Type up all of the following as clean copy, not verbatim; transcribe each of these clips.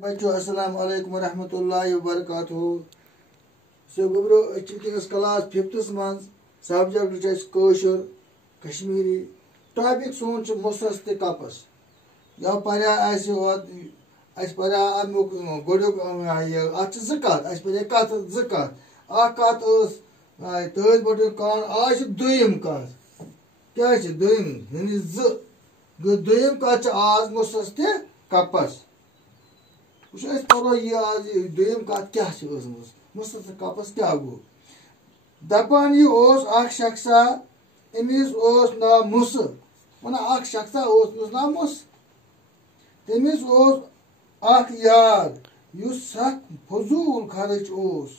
بچو السلام علیکم ورحمۃ اللہ وبرکاتہ. سو گبرو ونکس کلاس 5th من سبجیکٹ کوشر کشمیری ٹاپک سون مُسس تہ کپس. یا پریا اس پریا امیک گوڑیک ات زٕ کتھ اس پریا کتھ زٕ کتھ اکھ کتھ ٲس تٲج بٹُک کان آز دوٚیِم کتھ کیٛاہ چھِ دوٚیِم یعنی زٕ گٔے دوٚیِم کتھ چھِ آز مُسس تہ کپس. وٕچھ أسۍ پرو یہِ آز یہِ دوٚیِم کتھ کیٛاہ چھِ ٲسمٕژ مُسس تہٕ کپس کیٛاہ گوٚو. دپان یہِ اوس اکھ شخصا أمِس اوس ناو مُسہٕ ونان اکھ شخصا اوس أمِس ناو مُسہٕ. تٔمِس اوس اکھ یار یُس سخ فضوٗل خرٕچ اوس.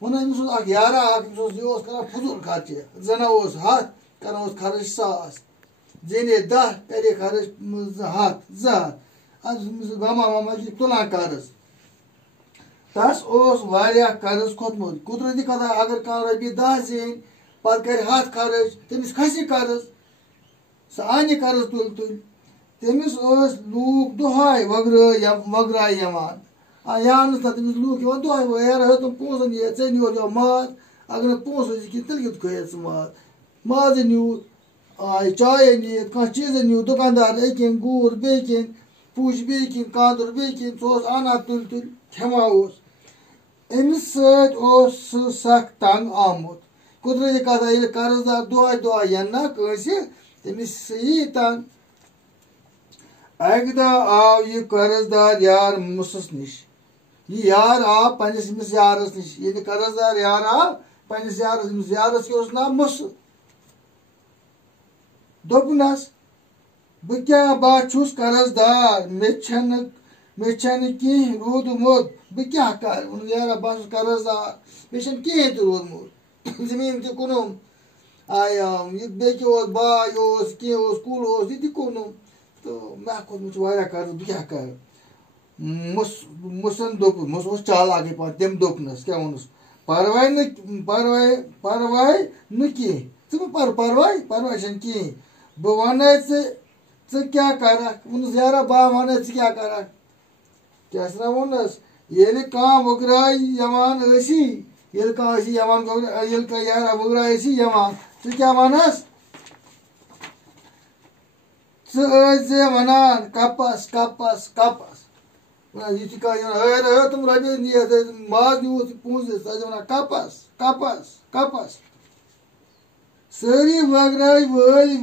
ونان أمِس اوس اکھ یارا اکھ أمِس اوس یہِ اوس کران فضوٗل خرچہِ زنان اوس 100 کران اوس خرٕچ 100 زینے 10 کرے خرٕچ 100 200 غما وما تُلان قرض. تس اوس واریاہ قرض کھوٚتمُت. قدرتی کتھا اگر کانٛہہ رۄپیہِ 10 زینہِ پتہٕ کرِ 100 خرٕچ تٔمِس کھسہِ قرض سُہ اَنہِ قرض تُلۍ تٔمِس ٲسۍ لوٗکھ دۄہے وگرایہِ یِوان یا نہٕ تٔمِس لوٗکھ یِوان دۄہے یارا ہیوٚتُن پونٛسہٕ نِیے ژےٚ نِیوٗتھ یورٕ ماز اگر نہٕ پونٛسہٕ ٲسی کِہیٖنۍ تیٚلہِ کِتھ کھیٚیَتھ ژٕ مازٕ نِیوٗتھ چایے نِیِتھ کانٛہہ چیٖزے نِیوٗتھ دُکاندار اَکہِ کِنۍ گوٗر بیٚیہِ کِنۍ پُش بیٚیہِ کِنۍ کانٛدُر بیٚیہِ کِنۍ سُہ اوس اَنان تُلۍ کھٮ۪وان اوس. أمِس سۭتۍ اوس سُہ سخ تنٛگ آمُت. قدرتی کتھا ییٚلہِ قرض دار دۄہے یِنۍ نا کٲنٛسہِ تٔمِس یی تنٛگ. اکہِ دۄہ آو یہِ قرض دار یار مُسس نِش. یہِ یار آو پننِس أمِس یارس نِش ییٚلہِ قرض دار یار آو پننِس یارس أمِس یارس کیٛاہ اوس ناو مُسہٕ. دوٚپنس بہٕ کیٛاہ بہٕ چھُس قرض دار مےٚ چھنہٕ کینٛہہ روٗدمُت بہٕ کیٛاہ کرٕ. ووٚنُن یارا بہٕ چھُس قرض دار مےٚ چھنہٕ کِہیٖنۍ تہِ روٗدمُت زٔمیٖن تہِ کُنُم یہِ بیٚکہِ اوس باے اوس کینٛہہ اوس کُل اوس یہِ تہِ کُنُم تہٕ مےٚ کھوٚتمُت چھُ واریاہ قرض بہٕ کیٛاہ کرٕ. مُسن دوٚپُس مُسہٕ اوس چالاکٕے پہن تٔمۍ دوٚپنس کیٛاہ ووٚنُس پرواے نہٕ کینٛہہ ژٕ مہٕ پر پرواے چھنہٕ کِہیٖنۍ بہٕ ونے ژٕ کیٛاہ کرکھ. ووٚنُس یارا بہٕ ونے ژٕ کیٛاہ کرکھ. کیٛاہ چھُنا ووٚننس ییٚلہِ کانٛہہ وٕگراے یِوان ٲسی ییٚلہِ کانٛہہ ٲسی یِوان ییٚلہِ کانٛہہ یارا وٕگراے ٲسی یِوان ژٕ کیٛاہ ونس ژٕ ٲسۍ زِ ونان کپس کپس کپس. یہِ چھُ کانٛہہ تِم رۄپیہِ نِیَتھ ماز نِیوٗتھ پونٛسہٕ ژٕ ٲسۍ ونان کپس کپس کپس. سٲری وگراے وٲلۍ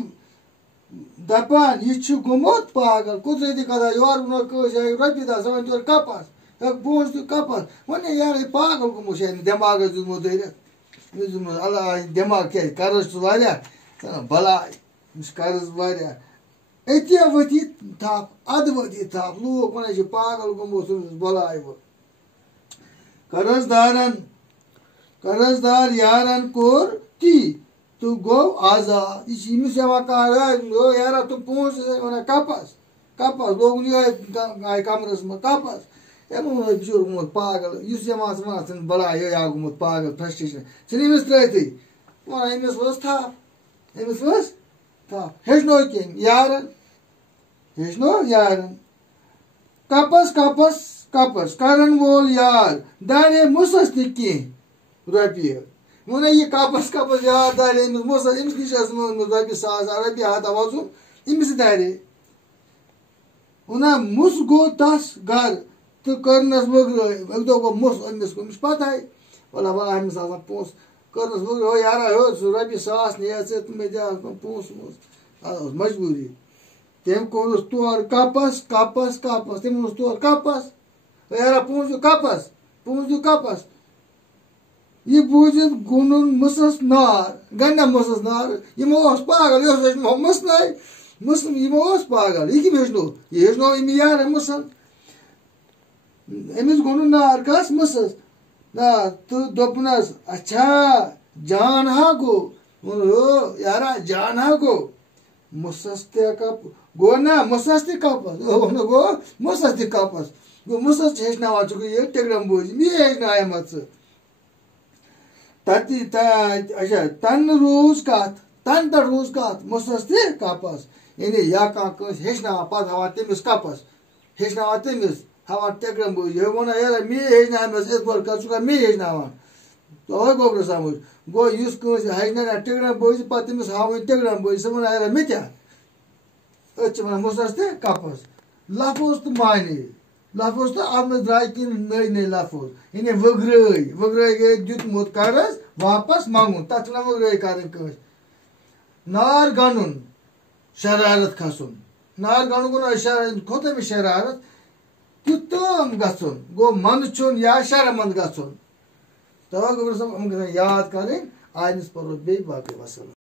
دپان یہِ چھُ گوٚمُت پاگل. قدرتی کتھا یورٕ ووٚنو کٲنٛسہِ رۄپیہِ 10 سۄ وَنہِ تورٕ کپس پونٛسہٕ دیُت کپس. وۄنۍ یارا یہِ پاگل گوٚمُت چھُ دٮ۪ماغس دیُتمُت دٲرِتھ أمِس دیُتمُت اللہ دٮ۪ماغ کیٛازِ قرض چھُس واریاہ بلاے أمِس قرض واریاہ أتی ؤتھی تھپھ اَدٕ ؤتھی تھپھ لوٗکھ وَنان یہِ چھُ پاگل گوٚمُت بلاے وۄنۍ. قرض دار یارن کوٚر تی تہٕ گوٚو آزاد. یہِ چھِ أمِس یِوان کانٛہہ یارا تِم پونٛسہٕ ونان کپس کپس لوگُن یِہوے کمرس منٛز کپس یِمن بِچور گوٚمُت پاگل یُس یِوان ژٕ ونان ژٕ بلاے یہِ آو گوٚمُت پاگل فرسٹریشن ژھٕنۍ أمِس ترٲیتھٕے ونان أمِس ؤژھ تھپھ ہیٚچھنو کٔمۍ یارن کپس کپس کپس کرن وول یار دارے مُسس تہِ کینٛہہ رۄپیہِ. ووٚنُن یہِ کپس کپس یار دارے أمِس مُسس أمِس نِش ٲس مٲنٛجمٕژ رۄپیہِ 100 رۄپیہِ ہتھا وۄزُم أمِس دارے. ووٚنان مُسہٕ گوٚو تس گرٕ تہٕ کٔرنس وٕگرٲے. اکہِ دۄہ گوٚو مُسہٕ أمِس پتہٕ وَلہ أمِس آسان پونٛسہٕ کٔرنس وٕگرٲے یارا ہیوٚت سُہ رۄپیہِ 100 نِیے ژےٚ تہٕ مےٚ دِ پونٛسہٕ ٲس مجبوٗری. تٔمۍ کوٚرُس تورٕ کپس کپس کپس تٔمۍ ووٚنُس تورٕ کپس یارا پونٛسہٕ دیُت کپس. یہِ بوٗزِتھ گوٚنُن مُسس نار گنڈٮ۪م مُسس نار. یِمو اوس پاگل یہِ اوس ہیٚچھنو مُسنٕے یِمو اوس پاگل یہِ کٔمۍ ہیٚچھنو یہِ ہیٚچھنو أمی یارن مُسن. أمِس گوٚنُن نار کس مُسس تہٕ دوٚپنس اچھا جان ہا گوٚو. ووٚنُن یارا جان ہا گوٚو مُسس تہِ گوٚو نا مُسس تہِ کپس گوٚو مُسس تہِ کپس گوٚو مُسس چھِ ہیٚچھناوان ژٕ گوٚو یہِ ٹِگرم بوزِ یہِ ہیٚچھنایمَتھ ژٕ. اچھا تنہٕ پٮ۪ٹھ روٗز کتھ مُسس تہِ کپس. یعنی یا کانٛہہ کٲنٛسہِ ہیٚچھناوان پتہٕ ہاوان تٔمِس کپس ہیٚچھناوان تٔمِس ہاں ٹیکرن بوز یہ ونان یار می ہیچناوس ات پٲٹھۍ کر ژٕ کر می ہیچناوان توے گوٚو سمجھ گوٚو یُس کٲنٛسہِ ہیچناوِ ٹیکرن بوزِ پتہٕ تٔمِس ہاوٕنۍ ٹیکرن بوزِ سُہ ونان یارا مےٚ تہِ ہا أسۍ چھِ ونان مُسرس تہِ کپس لفظ تہٕ معنے لفظ تہٕ اتھ منٛز درٛاے کینٛہہ نٔے نٔے لفظ یعنی وٕگرٲے گٔے دیُتمُت قرض واپس منٛگُن تتھ چھِ ونان وٕگرٲے کرٕنۍ کٲنٛسہِ نار گنڈُن شرارت کھسُن نار گنڈُن گوٚو کھوٚت أمِس شرارت تیوٗتام گژھُن گوٚو منٛدٕ چھُن یا شرمنٛد گژھُن توے گوٚو یِم گژھن یاد کرٕنۍ آینس پرو بیٚیہِ باقٕے وسلام